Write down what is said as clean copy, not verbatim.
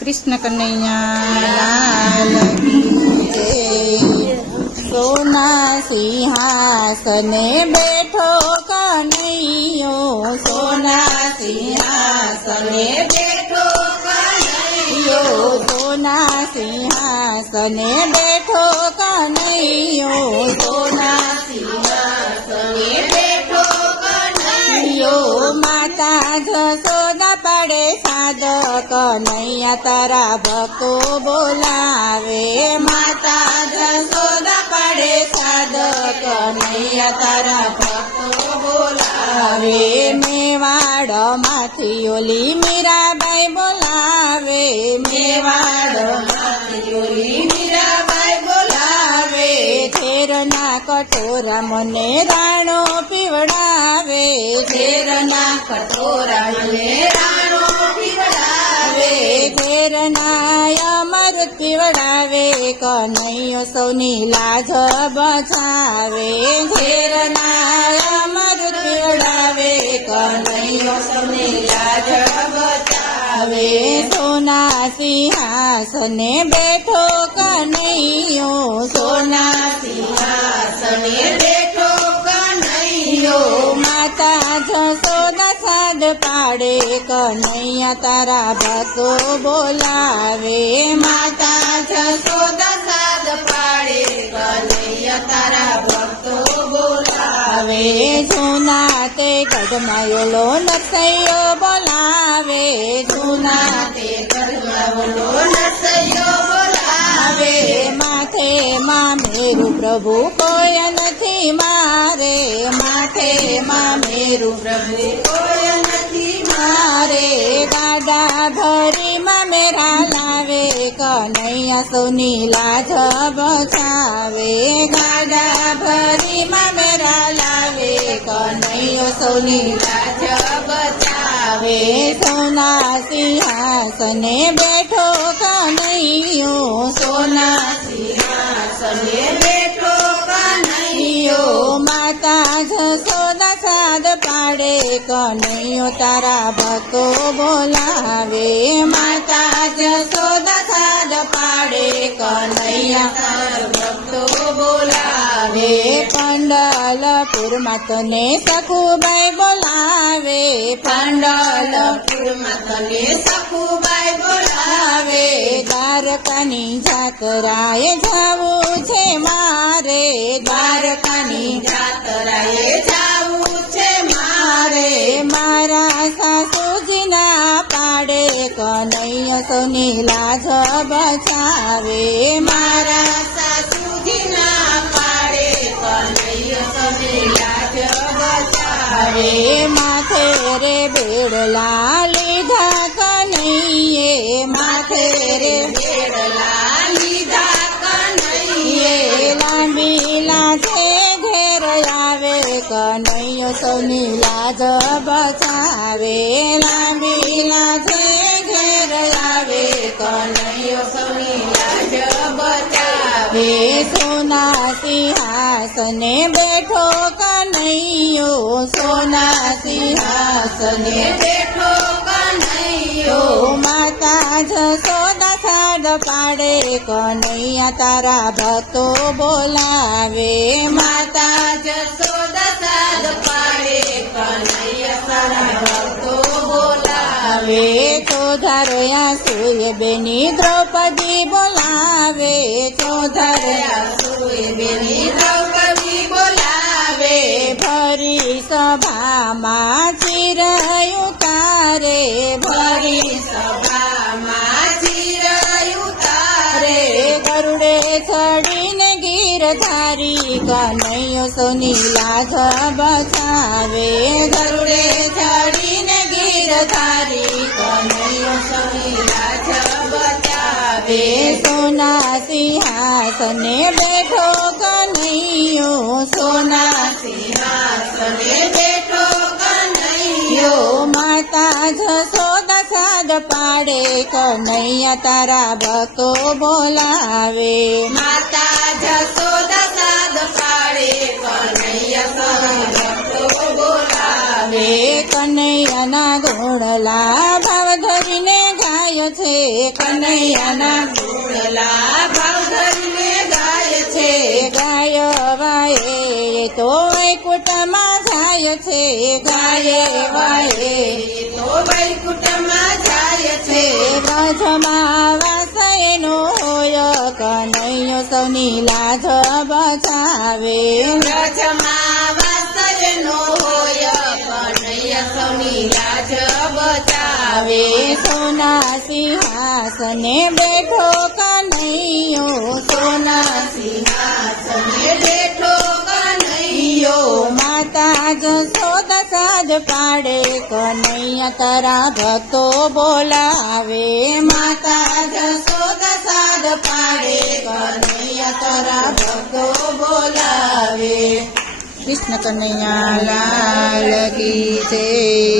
कृष्ण कन्हैया लाल की जय। सोना सिंहासने बैठो कन्हैयो, सोना सिंहासने बैठो कन्हैयो, सोना सिंहासने बैठो कन्हैयो, सोना सिंहासने बैठो कन्हैयो। माता जसोदा पाड़े साद कन्हैया तारा भक्तो बोलावे, माता जसोदा पाड़े साद कन्हैया तारा भक्तो बोलावे। मेवाड़ माथी ओली मीराबाई बोलावे, मेवाड़ माथी ओली मीराबाई बोलावे। झेरना कटोरा मने राणो पीवड़ावे, झेरना कटोरा मने राणो पीवड़ावे। झेरना अमृत पीवड़ावे कन्हैयो सौनी लाज बचावे, झेरना अमृत पीवड़ावे कन्हैयो सौनी लाज बचावे। सोना सिंहासने बैठो कन्हैयो, सोना सिंहासने बैठो कन्हैयो। माता जसोदा साद पाड़े कन्हैया तारा भक्तो बोलावे, माता जसोदा साद पाड़े कन्हैया तारा भक्तो बोलावे। सोना ते गढ़मायोलो नरसैयो बोलावे, सोना ते गढ़मायोलो नरसैयो बोलावे। माथे मां मेरु प्रभु कोय नथी मारे, माथे मां मेरु प्रभु कोय नथी मारे। गाडा भरी मां मेरा लावे कन्हैया सौनी लाज बचावे, गाडा भरी मां मेरा लावे कन्हैयो सौनी लाज बचावे। सोना सिंहासने बैठो कन्हैयो, सोना सिंहासने बैठो कन्हैयो। माता जसोदा साद पाड़े कन्हैयो तारा भक्तो बोलावे, माता जसोदा साद पाड़े कन्हैया तारा भक्तो बोलावे। पंडलपुर मातने सखुबाई बोलावे, पंडलपुर मातने सखुबाई बोलावे। द्वारकानी जातराए जावू छे मारे, द्वारकानी जातराए जावू छे मारे। मारा सासूजीना पाड़े कन्हैया सौनी लाज बचावे, मारा सासूजीना पाड़े कन्हैया सौनी लाज बचावे। माथे रे बेड़ला लीधा कन्हैये, माथे रे बेड़ला लीधा कन्हैये। लांबी लाजे घेर आवे कन्हैयो सौनी लाज बचावे, लांबी लाजे घेर आवे कन्हैयो सौनी लाज बचावे। सोना सिंहासने बैठो कन्हैयो, सोना सिंहासने बैठो कन्हैयो। माता जसोदा साद पाड़े कन्हैया तारा भक्तो बोलावे, माता जसोदा साद पाड़े कन्हैया तारा भक्तो बोलावे। चौधरया सूय बेनी द्रौपदी बोलावे, चौधरया सूय बेनी द्रौपदी बोलावे। भरी सभा मां चिरय उतारे, भरी सभा मां चिरय उतारे। गरुड़े चढ़ीने गिरधारी कन्हैयो सौनी लाज बचावे, गरुड़े चढ़ीने गिरधारी कन्हैयो सौनी लाज बचावे। सोना सिंहासने बैठो कन्हैयो, सोना सिंहासने बैठो कन्हैयो। माता जसोदा साद पाड़े कन्हैया तारा भक्तो बोलावे, माता जसोदा साद पाड़े कन्हैया तारा भक्तो बोलावे। कन्हैयाना गुणला भाव धरीने गाय છે કનૈયાના ઘોડલા ભાવ ધરીને ગાય છે. ગાય વાય તો વૈકુંઠમાં જાય છે ગાય વાય તો વૈકુંઠમાં જાય છે. બ્રજમાં વાસયનો હોય કનૈયો સૌની લાજ બચાવે વ્રજમાં વાસયનો હોય કનૈયા સૌની લાજ બચાવે. સોના સિંહાસને બેઠો કનૈયો સોના સિંહાસને બેઠો કનૈયો. માતા જશોદા સાજ પાડે કનૈયા તારા ભક્તો બોલાવે માતા જશોદા સાદ પાડે કનૈયા તારા ભક્તો બોલાવે. કૃષ્ણ કનૈયા લાલ કી જય.